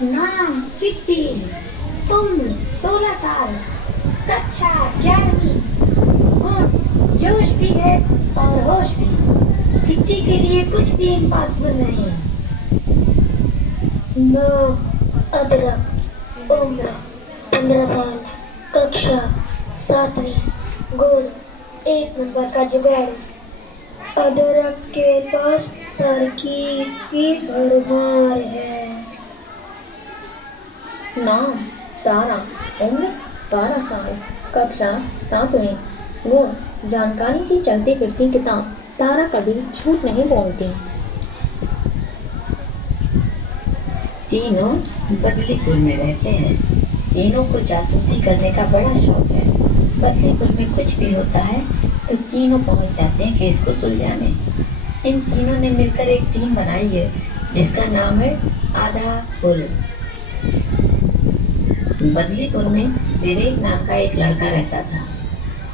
नाम किट्टी। उम्र 16 साल। कक्षा 11वीं। गुण जोश भी है और होश भी। किट्टी के लिए कुछ भी इम्पॉसिबल नहीं। नाम अदरक। उम्र 15 साल। कक्षा 7वीं। गुण 1 नंबर का जुगाड़। अदरक के पास तरकीब की भरमार है। नाम तारा। उम्र 12 साल। कक्षा 7वीं। गुण जानकारी की चलती फिरती किताब। तारा कभी झूठ नहीं बोलती। तीनों बदलीपुर में रहते हैं। तीनों को जासूसी करने का बड़ा शौक है। बदलीपुर में कुछ भी होता है तो तीनों पहुंच जाते हैं केस को सुलझाने। इन तीनों ने मिलकर एक टीम बनाई है जिसका नाम है आधा पुल। बदलीपुर में विवेक नाम का एक लड़का रहता था।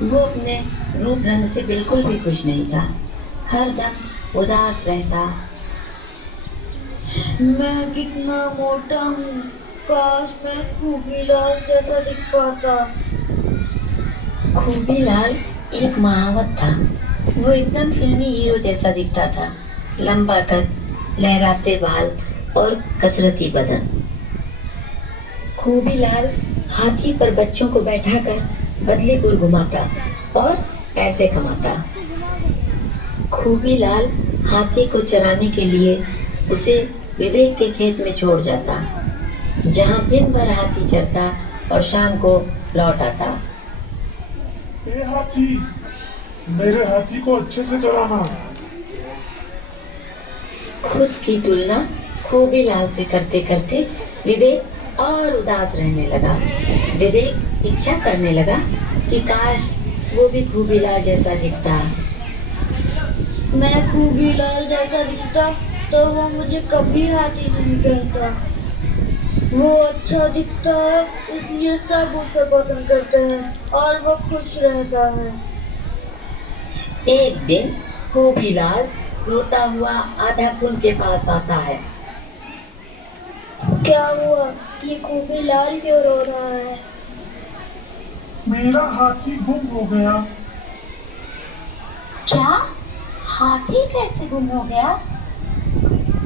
वो अपने रूप रंग से बिल्कुल भी खुश नहीं था। हर दम उदास रहता। मैं कितना मोटा हूँ, काश मैं खूबीलाल जैसा दिख पाता। खूबीलाल एक महावत था। वो एकदम फिल्मी हीरो जैसा दिखता था। लंबा कद, लहराते बाल और कसरती बदन। खूबीलाल हाथी पर बच्चों को बैठाकर बदलीपुर घुमाता और पैसे कमाता। खूबीलाल हाथी को चराने के लिए उसे विवेक के खेत में छोड़ जाता, जहां दिन भर हाथी चरता और शाम को लौट आता। ए हाथी, मेरे हाथी को अच्छे से चलाना। खुद की तुलना खूबीलाल से करते करते विवेक और उदास रहने लगा। विवेक इच्छा करने लगा कि काश वो भी खूबीलाल जैसा दिखता। मैं खूबीलाल जैसा दिखता तो वो मुझे कभी हाथी नहीं कहता। वो अच्छा दिखता है इसलिए सब उसे पसंद करते हैं और वो खुश रहता है। एक दिन खूबीलाल रोता हुआ आधा पुल के पास आता है। क्या हुआ? ये खूबीलाल क्यों रो रहा है? मेरा हाथी गुम हो गया। क्या? हाथी कैसे गुम हो गया?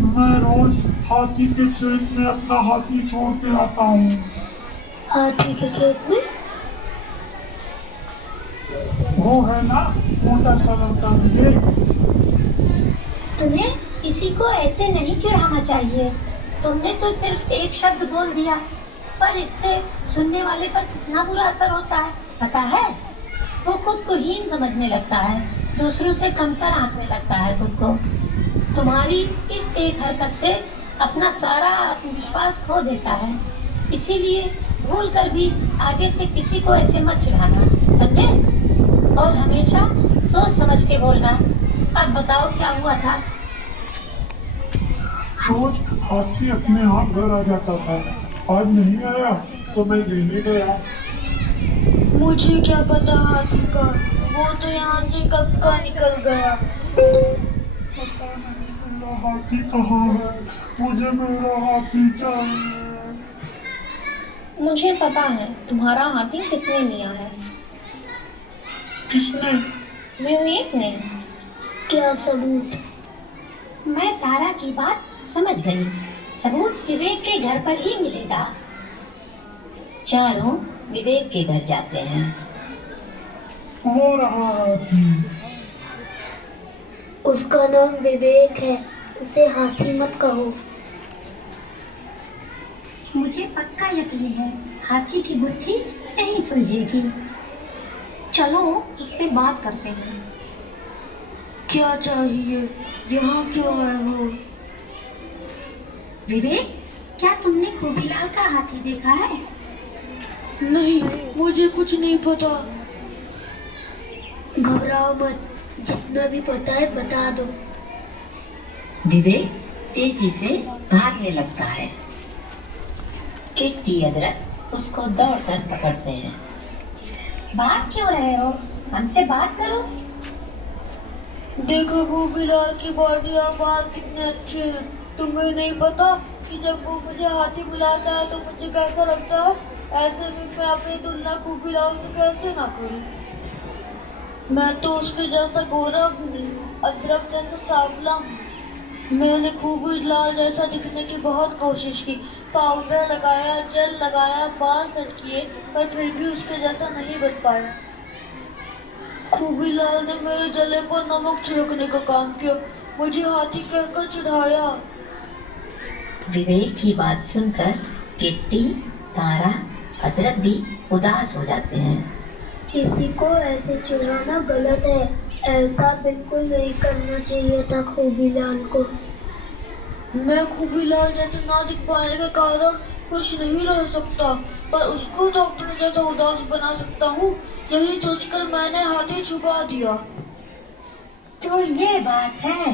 मैं रोज हाथी के खेत में अपना हाथी छोड़ के आता हूँ। हाथी के खेत में? वो है ना मोटा सा लड़का विवेक। तुम्हें किसी को ऐसे नहीं चिढ़ाना चाहिए। तुमने तो सिर्फ एक शब्द बोल दिया, पर इससे सुनने वाले पर कितना बुरा असर होता है पता है? वो खुद को हीन समझने लगता है, दूसरों से कमतर आंकने लगता है खुद को। तुम्हारी इस एक हरकत से अपना सारा आत्मविश्वास खो देता है। इसीलिए भूल कर भी आगे से किसी को ऐसे मत चिढ़ाना, समझे? और हमेशा सोच समझ के बोलना। अब बताओ क्या हुआ था? रोज हाथी अपने आप घर आ जाता था। आज नहीं आया तो मैं लेने गया। मुझे क्या पता हाथी का, वो तो यहाँ से कब का निकल गया। मेरा हाथी कहाँ है? मुझे मेरा हाथी चाहिए। मुझे पता है तुम्हारा हाथी किसने लिया है। किसने? विवेक ने। क्या सबूत? मैं तारा की बात समझ गई। सबूत विवेक के घर पर ही मिलेगा। चारों विवेक के घर जाते हैं। वो रहा हाथी। उसका नाम विवेक है, उसे हाथी मत कहो। मुझे पक्का यकीन है हाथी की गुत्थी नहीं सुलझेगी। चलो उससे बात करते हैं। क्या चाहिए? यहाँ क्यों आए हो? विवेक, क्या तुमने खूबीलाल का हाथी देखा है? नहीं, मुझे कुछ नहीं पता। घबराओ मत, जितना भी पता है बता दो। विवेक तेजी से भागने लगता है। किट्टी अदरक उसको दौड़कर पकड़ते हैं। भाग क्यों रहे हो? हमसे बात करो। देखो खूबीलाल की बॉडी और बाल कितने अच्छे हैं, तुम्हें नहीं पता? कि जब वो मुझे हाथी बुलाता है तो मुझे कैसा लगता है, ऐसे में मैं अपनी तुलना खूबीलाल से कैसे ना करूं। मैं तो उसके जैसा गोरा भी नहीं हूँ, अदरक जैसा सांवला हूँ। मैंने खूबीलाल जैसा दिखने की बहुत कोशिश की, पाउडर लगाया, जेल लगाया, बाल सेट किए, पर फिर भी उसके जैसा नहीं बन पाया। खूबीलाल ने मेरे जले पर नमक छिड़कने का काम किया, मुझे हाथी कहकर चिढ़ाया। विवेक की बात सुनकर किट्टी, तारा, अदरक भी उदास हो जाते हैं। किसी को ऐसे चिढ़ाना गलत है, ऐसा बिल्कुल नहीं करना चाहिए था खूबीलाल को। मैं खूबीलाल जैसे ना दिख पाने के कारण खुश नहीं रह सकता, पर उसको तो अपने जैसा उदास बना सकता हूँ। यही सोचकर मैंने हाथी छुपा दिया। तो ये बात है।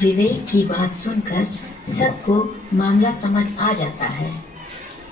विवेक की बात सुनकर सबको मामला समझ आ जाता है।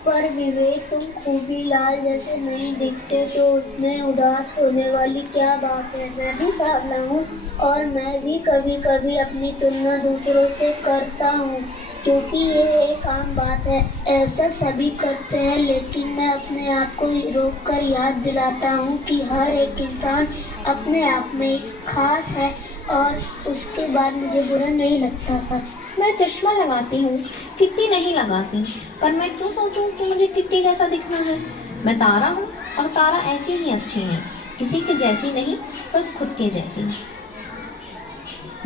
पर विवेक, तुम खूबीलाल जैसे नहीं दिखते तो उसमें उदास होने वाली क्या बात है। मैं भी सांवला हूँ और मैं भी कभी कभी अपनी तुलना दूसरों से करता हूँ, क्योंकि ये एक आम बात है। ऐसा सभी करते हैं, लेकिन मैं अपने आप को रोक कर याद दिलाता हूँ कि हर एक इंसान अपने आप में खास है और उसके बाद मुझे बुरा नहीं लगता है। मैं चश्मा लगाती हूँ, किट्टी नहीं लगाती, पर मैं क्यों सोचूं कि मुझे किट्टी जैसा दिखना है। मैं तारा हूँ और तारा ऐसी ही अच्छी है, किसी के जैसी नहीं, बस खुद के जैसी।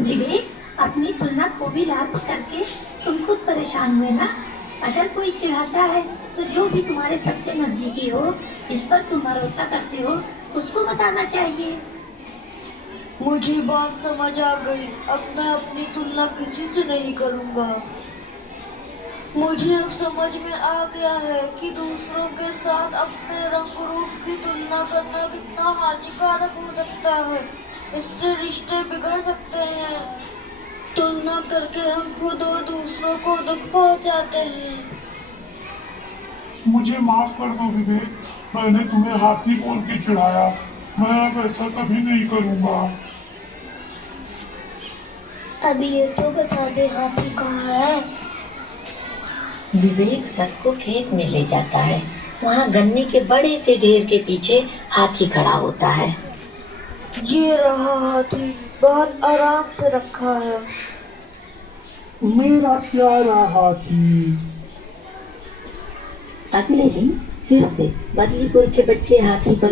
विवेक, अपनी तुलना खूबीलाल से करके तुम खुद परेशान हुए ना। अगर कोई चिढ़ाता है तो जो भी तुम्हारे सबसे नजदीकी हो, जिस पर तुम भरोसा करते हो, उसको बताना चाहिए। मुझे बात समझ आ गई, अब मैं अपनी तुलना किसी से नहीं करूँगा। मुझे अब समझ में आ गया है कि दूसरों के साथ अपने रंग रूप की तुलना करना कितना हानिकारक हो सकता है। इससे रिश्ते बिगड़ सकते हैं। तुलना करके हम खुद और दूसरों को दुख पहुंचाते हैं। मुझे माफ कर दो विवेक, मैंने तुम्हें हाथी बोल के चिढ़ाया। मैं अब ऐसा कभी नहीं करूँगा। अभी ये तो बता दे, हाथी कहाँ है? विवेक सबको खेत में ले जाता है। वहाँ गन्ने के बड़े से ढेर के पीछे हाथी खड़ा होता है। ये रहा हाथी, बहुत आराम से रखा है। मेरा प्यारा हाथी। अगले दिन फिर से बदलीपुर के बच्चे हाथी पर